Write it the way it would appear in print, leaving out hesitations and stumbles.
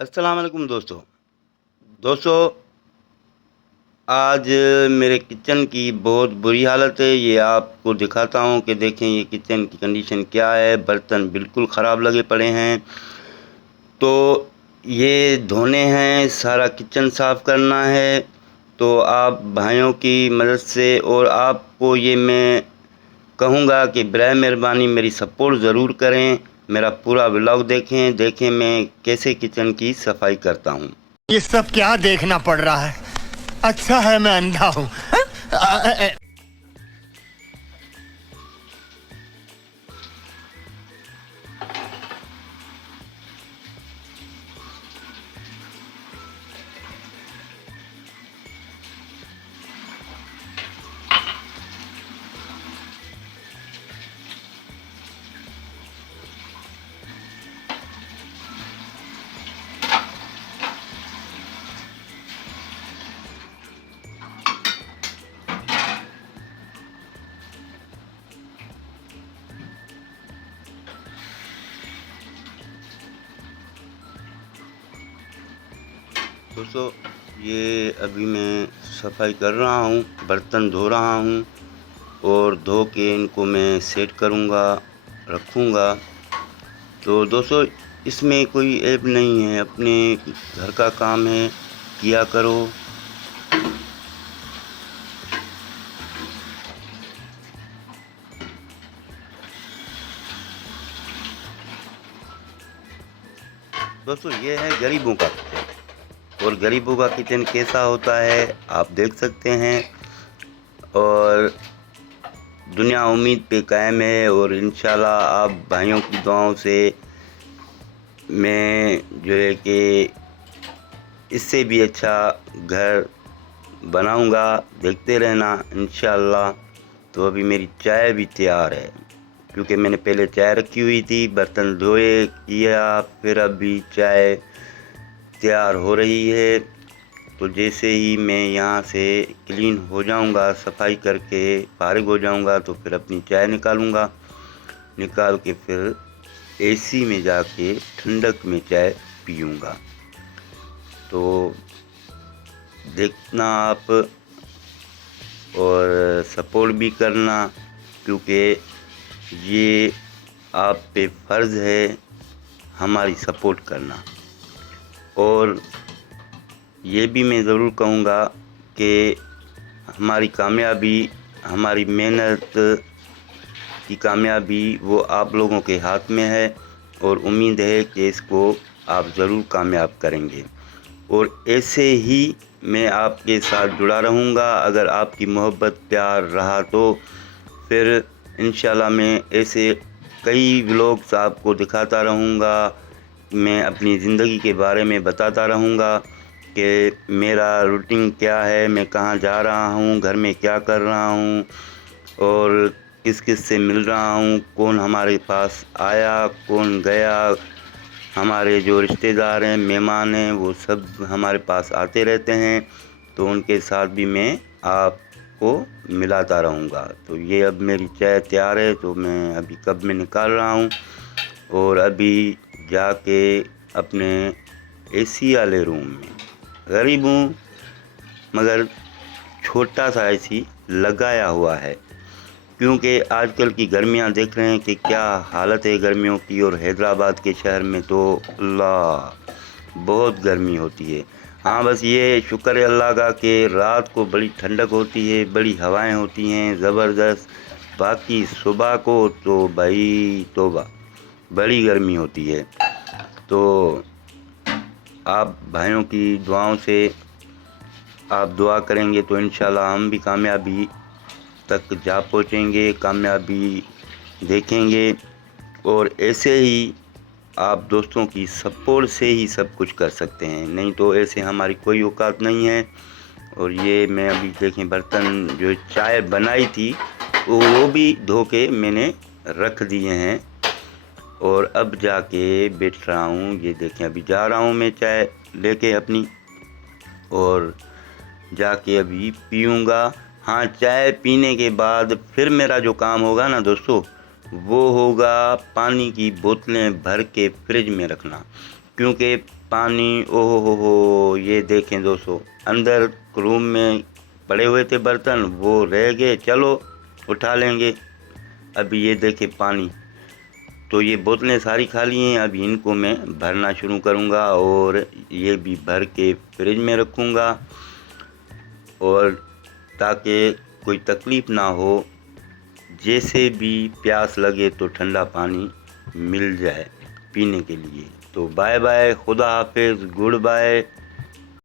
अस्सलाम वालेकुम दोस्तों। दोस्तों, आज मेरे किचन की बहुत बुरी हालत है। ये आपको दिखाता हूँ कि देखें ये किचन की कंडीशन क्या है। बर्तन बिल्कुल ख़राब लगे पड़े हैं। तो ये धोने हैं, सारा किचन साफ़ करना है। तो आप भाइयों की मदद से और आपको ये मैं कहूँगा कि बराए मेहरबानी मेरी सपोर्ट ज़रूर करें। मेरा पूरा व्लॉग देखें मैं कैसे किचन की सफाई करता हूँ। ये सब क्या देखना पड़ रहा है। अच्छा है मैं अंधा हूँ। दोस्तों, ये अभी मैं सफाई कर रहा हूँ, बर्तन धो रहा हूँ और धो के इनको मैं सेट करूँगा, रखूँगा। तो दोस्तों, इसमें कोई ऐप नहीं है, अपने घर का काम है, किया करो। दोस्तों, ये है गरीबों का किचन और गरीबों का किचन कैसा होता है आप देख सकते हैं। और दुनिया उम्मीद पे कायम है और इंशाल्लाह आप भाइयों की दुआओं से मैं जो है कि इससे भी अच्छा घर बनाऊंगा। देखते रहना इंशाल्लाह। तो अभी मेरी चाय भी तैयार है, क्योंकि मैंने पहले चाय रखी हुई थी, बर्तन धोए किया, फिर अभी चाय तैयार हो रही है। तो जैसे ही मैं यहाँ से क्लीन हो जाऊँगा, सफाई करके फारिग हो जाऊँगा, तो फिर अपनी चाय निकालूँगा। निकाल के फिर एसी में जाके ठंडक में चाय पीऊँगा। तो देखना आप और सपोर्ट भी करना, क्योंकि ये आप पे फ़र्ज़ है हमारी सपोर्ट करना। और ये भी मैं ज़रूर कहूँगा कि हमारी कामयाबी, हमारी मेहनत की कामयाबी वो आप लोगों के हाथ में है और उम्मीद है कि इसको आप ज़रूर कामयाब करेंगे। और ऐसे ही मैं आपके साथ जुड़ा रहूँगा। अगर आपकी मोहब्बत प्यार रहा तो फिर इंशाल्लाह मैं ऐसे कई व्लॉग्स आपको दिखाता रहूँगा। मैं अपनी ज़िंदगी के बारे में बताता रहूँगा कि मेरा रूटीन क्या है, मैं कहाँ जा रहा हूँ, घर में क्या कर रहा हूँ और किस किस से मिल रहा हूँ, कौन हमारे पास आया, कौन गया। हमारे जो रिश्तेदार हैं, मेहमान हैं, वो सब हमारे पास आते रहते हैं। तो उनके साथ भी मैं आपको मिलाता रहूँगा। तो ये अब मेरी चाय तैयार है, तो मैं अभी कप में निकाल रहा हूँ और अभी जाके अपने एसी वाले रूम में, गरीब हूँ मगर छोटा सा एसी लगाया हुआ है, क्योंकि आजकल की गर्मियाँ देख रहे हैं कि क्या हालत है गर्मियों की। और हैदराबाद के शहर में तो अल्लाह बहुत गर्मी होती है। हाँ, बस ये शुक्र है अल्लाह का कि रात को बड़ी ठंडक होती है, बड़ी हवाएं होती हैं ज़बरदस्त। बाकी सुबह को तो भाई तौबा, बड़ी गर्मी होती है। तो आप भाइयों की दुआओं से आप दुआ करेंगे तो इंशाल्लाह हम भी कामयाबी तक जा पहुँचेंगे, कामयाबी देखेंगे। और ऐसे ही आप दोस्तों की सपोर्ट से ही सब कुछ कर सकते हैं, नहीं तो ऐसे हमारी कोई औकात नहीं है। और ये मैं अभी देखें बर्तन जो चाय बनाई थी वो भी धो के मैंने रख दिए हैं और अब जाके बैठ रहा हूँ। ये देखें अभी जा रहा हूँ मैं चाय लेके अपनी, और जाके अभी पीऊँगा। हाँ, चाय पीने के बाद फिर मेरा जो काम होगा ना दोस्तों, वो होगा पानी की बोतलें भर के फ्रिज में रखना, क्योंकि पानी, ओहो हो, ये देखें दोस्तों, अंदर रूम में पड़े हुए थे बर्तन, वो रह गए, चलो उठा लेंगे। अभी ये देखें पानी, तो ये बोतलें सारी खाली हैं। अभी इनको मैं भरना शुरू करूँगा और ये भी भर के फ्रिज में रखूँगा, और ताकि कोई तकलीफ़ ना हो, जैसे भी प्यास लगे तो ठंडा पानी मिल जाए पीने के लिए। तो बाय बाय, खुदा हाफिज़, गुड बाय।